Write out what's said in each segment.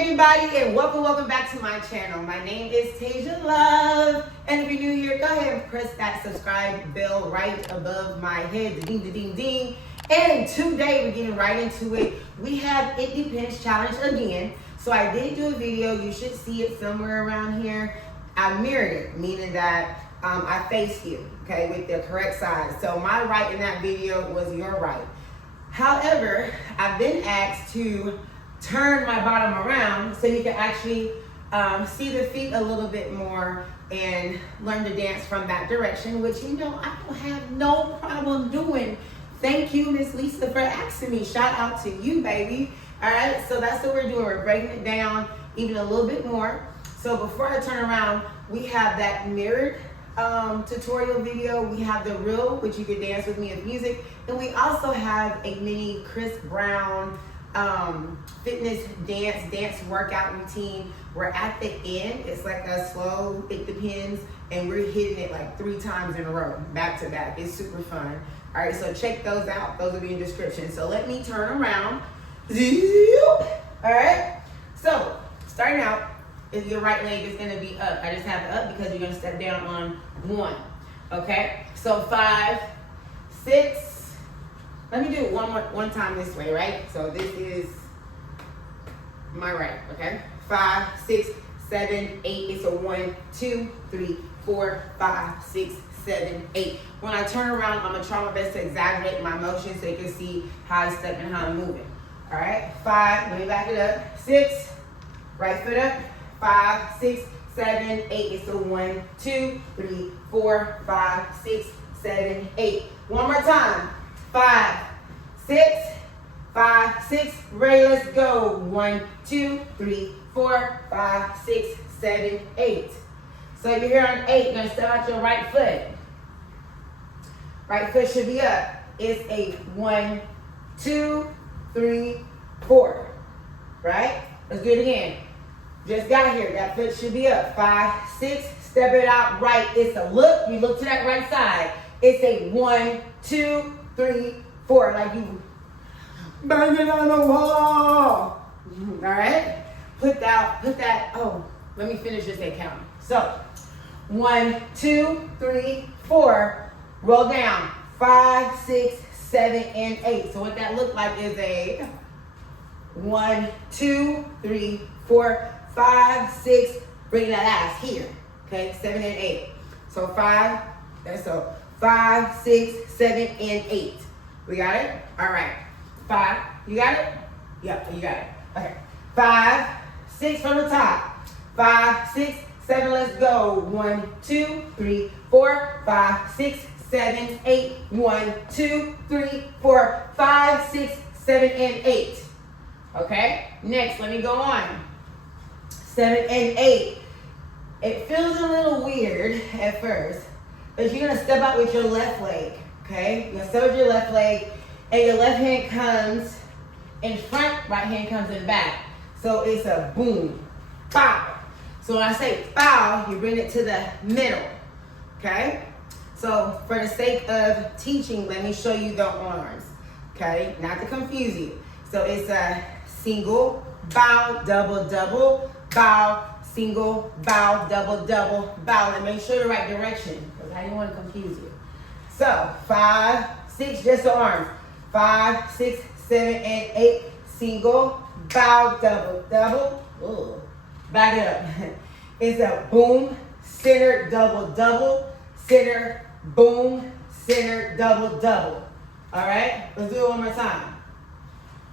everybody, and welcome back to my channel. My name is Tasia Love, and if you're new here, go ahead and press that subscribe bell right above my head, ding, ding, ding. And today we're getting right into it. We have It Depends Challenge again. So I did do a video. You should see it somewhere around here. I mirrored it, meaning that I faced you, okay, with the correct side. So my right in that video was your right. However, I've been asked to turn my bottom around so you can actually see the feet a little bit more and learn to dance from that direction, which, you know, I don't have no problem doing. Thank you, Miss Lisa, for asking me. Shout out to you, baby. All right, so that's what we're doing. We're breaking it down even a little bit more. So before I turn around, we have that mirrored tutorial video. We have the reel, which you can dance with me with music. And we also have a mini Chris Brown fitness dance workout routine. We're at the end. It's like a slow, it depends, and we're hitting it like 3 times in a row, back to back. It's super fun. All right, so check those out. Those will be in the description. So let me turn around. All right, so starting out, if your right leg is gonna be up, I just have it up because you're gonna step down on 1. Okay, so 5, 6. Let me do it one time this way, right? So this is my right, okay? 5, 6, 7, 8. It's a 1, 2, 3, 4, 5, 6, 7, 8. When I turn around, I'm gonna try my best to exaggerate my motion so you can see how I step and how I'm moving. All right, 5, let me back it up. 6, right foot up. 5, 6, 7, 8. It's a 1, 2, 3, 4, 5, 6, 7, 8. One more time. 5, 6, 5, 6. Ready, let's go. 1, 2, 3, 4, 5, 6, 7, 8. So you're here on 8. You're gonna step out your right foot. Right foot should be up. It's a 1, 2, 3, 4. Right? Let's do it again. Just got here. That foot should be up. 5, 6. Step it out right. It's a look. You look to that right side. It's a 1, 2, 3, 4. Like you bang it on the wall. All right. Put that. Oh, let me finish this count. So 1, 2, 3, 4. Roll down. 5, 6, 7, and 8. So what that looked like is a 1, 2, 3, 4, 5, 6. Bring that ass here. Okay, 7 and 8. So 5. That's so 5, 6, 7, and 8. We got it? All right. 5. You got it? Yep, you got it. Okay. 5, 6 from the top. 5, 6, 7. Let's go. 1, 2, 3, 4, 5, 6, 7, 8. 1, 2, 3, 4, 5, 6, 7, and 8. Okay. Next, let me go on. 7 and 8. It feels a little weird at first, but you're gonna step out with your left leg. Okay. You're gonna step with your left leg, and your left hand comes in front, right hand comes in back. So it's a boom, bow. So when I say bow, you bring it to the middle. Okay. So for the sake of teaching, let me show you the arms. Okay, not to confuse you. So it's a single, bow, double, double, bow, single, bow, double, double, bow. And make sure the right direction, because I didn't want to confuse you. So 5, 6, just the arms. 5, 6, 7, and 8. Single, bow, double, double. Ooh. Back it up. It's a boom, center, double, double, center, boom, center, double, double. All right, let's do it one more time.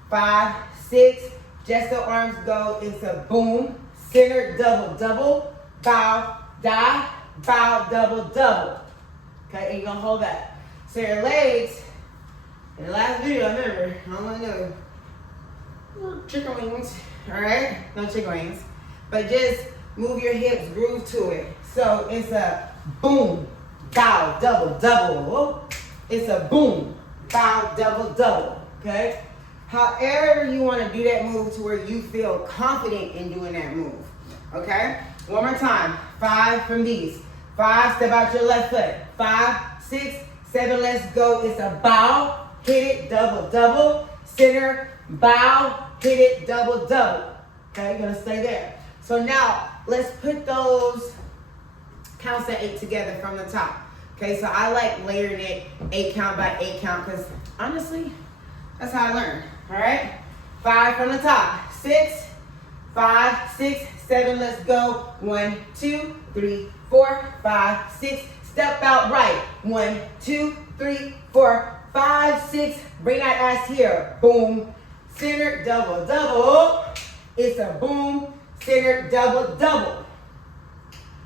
5, 6, just the arms go. It's a boom, center, double, double, bow, die, bow, double, double. Okay, and you're gonna hold that. So your legs, in the last video, remember, I don't want to know chicken wings, all right? No chicken wings, but just move your hips, groove to it. So it's a boom, bow, double, double. It's a boom, bow, double, double, okay? However you want to do that move to where you feel confident in doing that move, okay? One more time. 5 from these. 5, step out your left foot. 5, 6, 7, let's go. It's a bow, hit it, double, double, center, bow, hit it, double, double. Okay, you're gonna stay there. So now let's put those counts at 8 together from the top. Okay, so I like layering it 8 count by 8 count because honestly, that's how I learn. All right, 5 from the top. 6, 5, 6, 7. Let's go. 1, 2, 3, 4, 5, 6. Step out right. 1, 2, 3, 4, 5, 6. Bring that ass here. Boom. Center, double, double. It's a boom, center, double, double.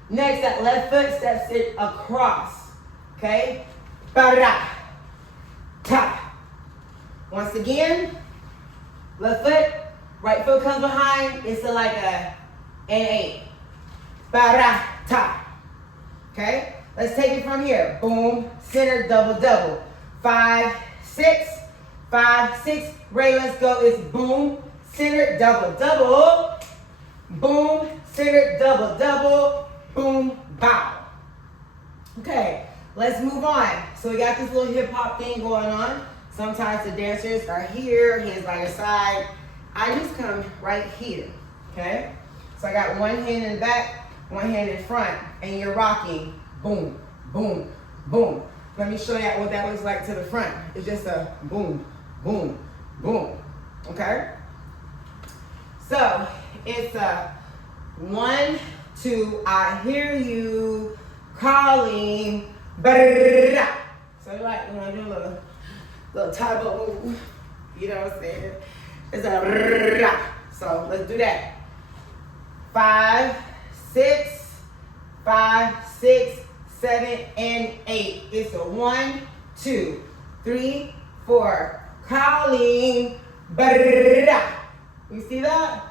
Next, that left foot steps it across. Okay? Ba-da, ta. Once again, left foot, right foot comes behind. It's like an 8. Ba-da, ta. Okay? Let's take it from here. Boom, center, double, double. 5, 6, 5, 6. Ready, let's go. It's boom, center, double, double. Boom, center, double, double. Boom, bow. Okay, let's move on. So we got this little hip hop thing going on. Sometimes the dancers are here, hands by your side. I just come right here, okay? So I got one hand in the back, one hand in front, and you're rocking. Boom, boom, boom. Let me show you what that looks like to the front. It's just a boom, boom, boom, okay? So it's a 1, 2, I hear you calling. Brrrr. So you like, I do a little tie boat move. You know what I'm saying? It's a brrrr. So let's do that. 5, 6, 5, 6, 7, and 8. It's a 1, 2, 3, 4. Calling. Brrrr. You see that?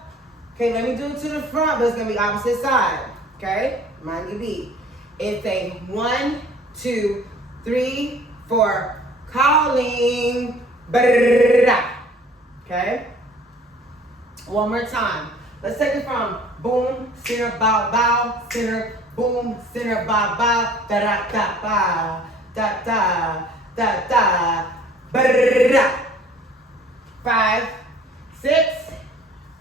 Okay, let me do it to the front, but it's gonna be opposite side. Okay, mind your beat. It's a 1, 2, 3, 4. Calling. Brrrr. Okay. One more time. Let's take it from boom, center, bow, bow, center, boom, center, bow, bow, da da da ba, da da da da. Brrrr. 5, 6.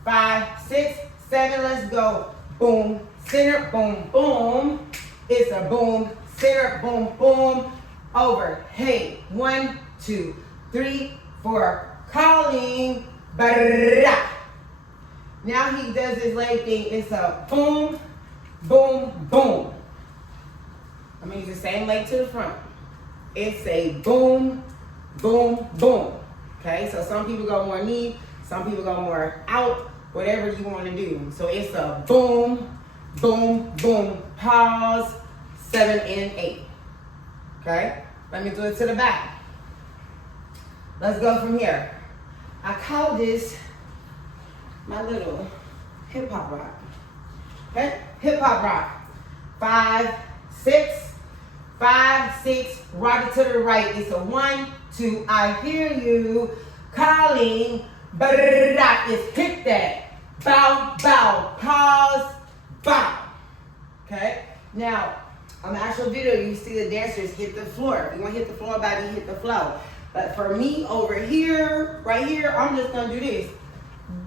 5, 6, 7, let's go. Boom, center, boom, boom. It's a boom, center, boom, boom. Over. Hey, 1, 2, 3, 4. Calling. Brrrr. Now he does his leg thing. It's a boom, boom, boom. I'm gonna use the same leg to the front. It's a boom, boom, boom. Okay, so some people go more knee, some people go more out, whatever you want to do. So it's a boom, boom, boom. Pause, 7 and 8. Okay, let me do it to the back. Let's go from here. I call this my little hip hop rock. Okay, hip hop rock. 5, 6, 5, 6. Rock it to the right. It's a 1, 2. I hear you calling. Brrrr. It's hit that. Bow, bow. Pause. Bow. Okay. Now, on the actual video, you see the dancers hit the floor. If you want to hit the floor, body hit the flow. But for me, over here, right here, I'm just gonna do this.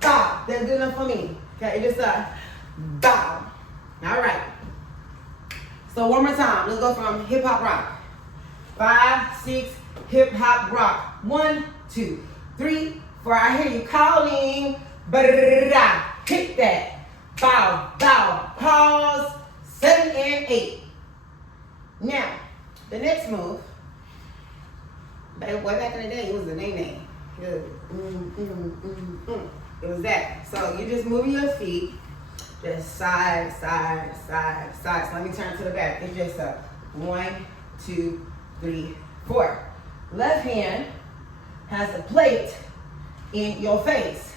Bow. That's good enough for me. Okay, just a bow. All right. So one more time. Let's go from hip hop rock. 5, 6, hip hop rock. 1, 2, 3, 4. I hear you calling. Brrrr. Hit that. Bow, bow. Pause. 7 and 8. Now, the next move. Way back in the day, it was the name. It was that. So you just moving your feet. Just side, side, side, side. So let me turn to the back. It's just a 1, 2, 3, 4. Left hand has a plate in your face,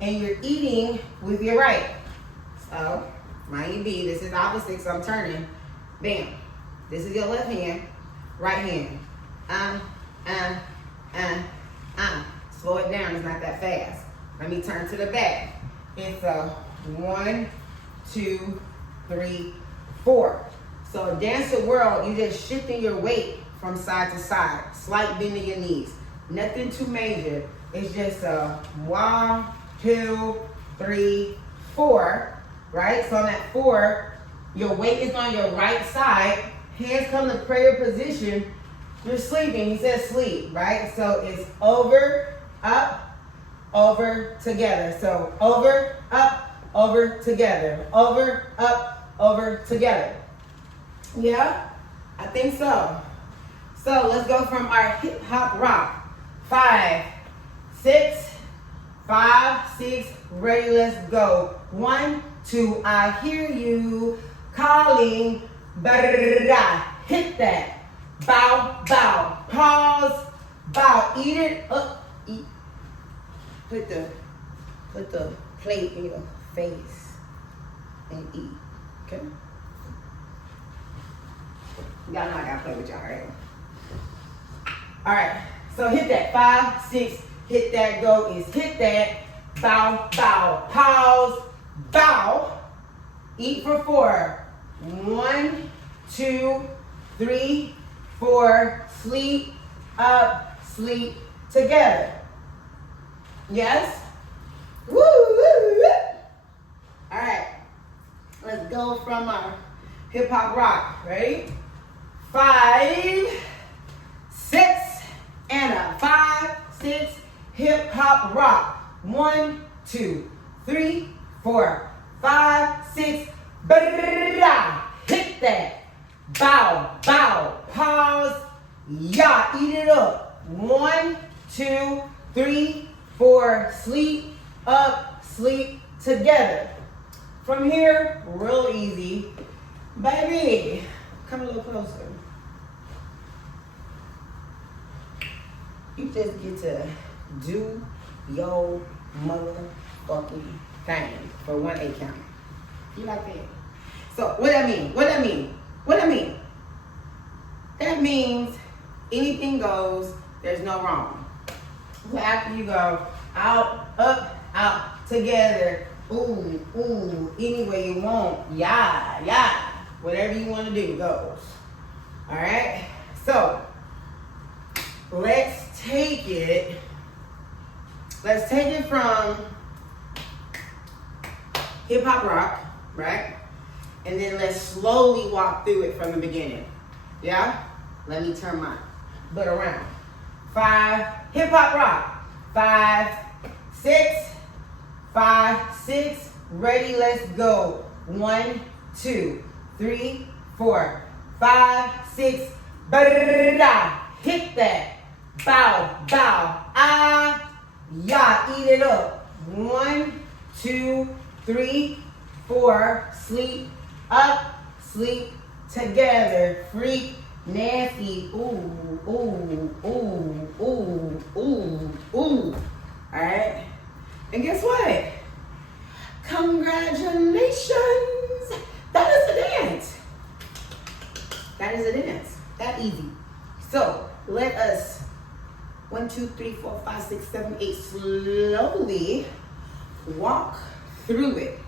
and you're eating with your right. So, mind you be, this is opposite, so I'm turning. Bam. This is your left hand, right hand. Slow it down, it's not that fast. Let me turn to the back. It's a 1, 2, 3, 4. So dancer world, you're just shifting your weight from side to side. Slight bend in your knees. Nothing too major. It's just a 1, 2, 3, 4, right? So on that 4, your weight is on your right side. Hands come to prayer position. You're sleeping. He says sleep, right? So it's over, up, over, together. So over, up, over, together. Over, up, over, together. Yeah? I think so. So let's go from our hip hop rock. 5, 6, 5, 6, ready, let's go. 1, 2, I hear you calling. Hit that. Bow, bow. Pause, bow. Eat it up. Eat. Put the plate in your face and eat. Okay? Y'all know I gotta play with y'all, right? Alright, so hit that. 5, 6, hit that, go is hit that. Bow, bow, pause, bow. Eat for 4. 1, 2, 3, 4. Sleep, up, sleep, together. Yes? Woo, woo, woo. Alright, let's go from our hip hop rock. Ready? 5, 6, and a 5, 6, hip hop rock. 1, 2, 3, 4, 5, 6, hit that. Bow, bow, pause, yeah, eat it up. 1, 2, 3, 4, sleep, up, sleep, together. From here, real easy. Baby, come a little closer. You just get to do your motherfucking thing for 1 8 count. You like that? So what that mean? What that mean? What that mean? That means anything goes, there's no wrong. So after you go out, up, out, together, ooh, ooh, any way you want, yeah, yeah. Whatever you want to do goes. Alright? So let's take it from hip hop rock, right? And then let's slowly walk through it from the beginning. Yeah? Let me turn my butt around. 5, hip hop rock. 5, 6, 5, 6, ready, let's go. 1, 2, 3, 4, 5, 6, hit that. Bow, bow, ah, yeah, eat it up. 1, 2, 3, 4, sleep, up, sleep, together. Freak, nasty, ooh, ooh, ooh, ooh, ooh, ooh. All right, and guess what? Congratulations, that is a dance. That is a dance, that easy. So let us 1, 2, 3, 4, 5, 6, 7, 8 slowly walk through it.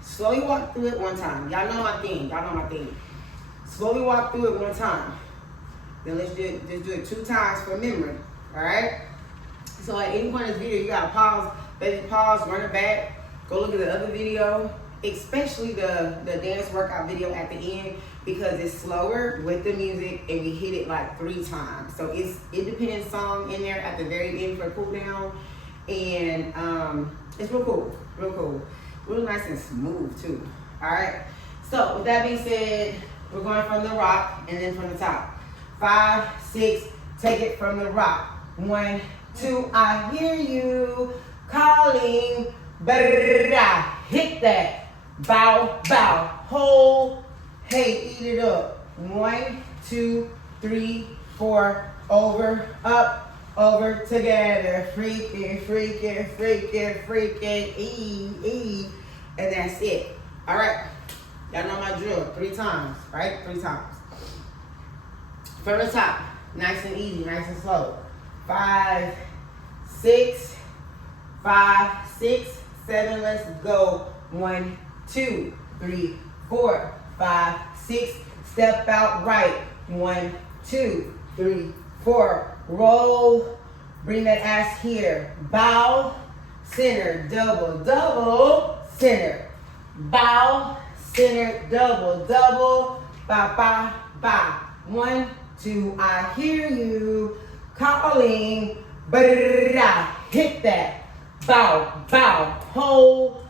Slowly walk through it one time. Y'all know my thing. Y'all know my thing. Slowly walk through it one time. Then let's do it 2 times for memory. Alright? So at any point in this video, you gotta pause, baby, pause, run it back, go look at the other video, especially the dance workout video at the end, because it's slower with the music and we hit it like 3 times. So it's independent song in there at the very end for cool down. And it's real cool, real cool. Real nice and smooth too. Alright. So with that being said, we're going from the rock and then from the top. 5, 6, take it from the rock. 1, 2, I hear you calling. Hit that. Bow, bow. Hold. Hey, eat it up. 1, 2, 3, 4. Over, up, over, together. Freaking, freaking, freaking, freaking. E. And that's it. All right. Y'all know my drill. 3 times, right? 3 times. From the top. Nice and easy, nice and slow. 5, 6, 5, 6, 7. Let's go. 1, 2, 3, 4, 5, 6. Step out right. 1, 2, 3, 4. Roll. Bring that ass here. Bow. Center. Double. Double. center. Bow, center, double, double, ba, ba, ba. 1, 2, I hear you calling, ba-da-da-da-da. Hit that. Bow, bow, hold,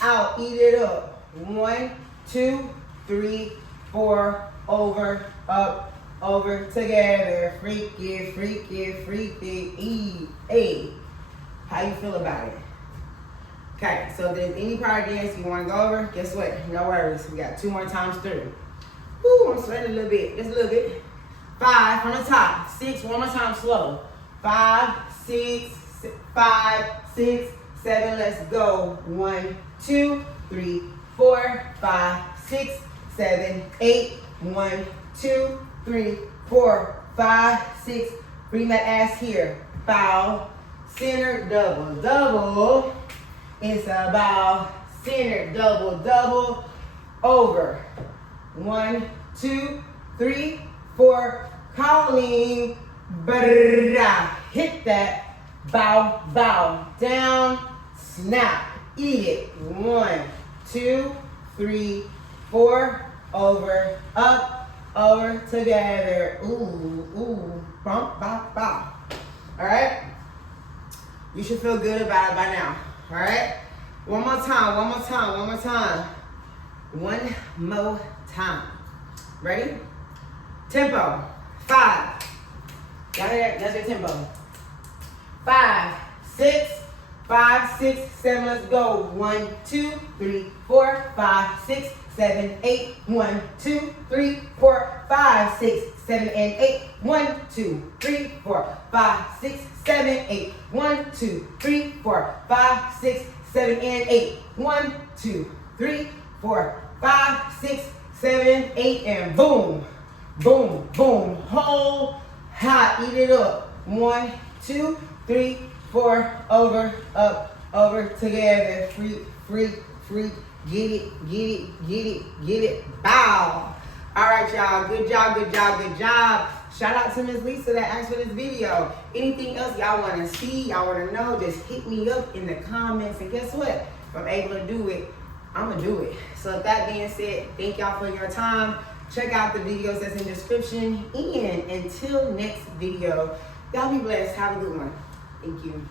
out, eat it up. 1, 2, 3, 4, over, up, over, together. Freaky, freaky, freaky, E-A. How you feel about it? Okay, so if there's any part of dance you want to go over, guess what? No worries. We got 2 more times through. Woo, I'm sweating a little bit. Just a little bit. 5 from the top. 6, one more time, slow. 5, 6, 5, 6, 7, let's go. 1, 2, 3, 4, 5, 6, 7, 8. 1, 2, 3, 4, 5, 6. Bring that ass here. Bow, center, double, double. It's a bow, center, double, double, over. 1, 2, 3, 4, calling, brrrr, hit that, bow, bow, down, snap, eat it. 1, 2, 3, 4, over, up, over, together. Ooh, ooh, bump, bop, bop. All right? You should feel good about it by now. All right? One more time, one more time, one more time. One more time. Ready? Tempo. 5. Y'all hear that? That's your tempo. 5, 6, 5, 6, 7, let's go. 1, 2, 3, 4, 5, 6, 7, 8. 1, 2, 3, 4, 5, 6, 7, and 8. 1, 2, 3, 4, 5, 6, 7, 8. 1, 2, 3, 4, 5, 6, 7, and 8. 1, 2, 3, 4, 5, 6, 7, 8, and boom, boom, boom. Hold, hot, eat it up. 1, 2, 3, 4, over, up, over, together. Freak, freak, freak. Get it, get it, get it, get it. Bow. All right, y'all. Good job, good job, good job. Shout out to Miss Lisa that asked for this video. Anything else y'all want to see, y'all want to know, just hit me up in the comments. And guess what? If I'm able to do it, I'm going to do it. So with that being said, thank y'all for your time. Check out the videos that's in the description. And until next video, y'all be blessed. Have a good one. Thank you.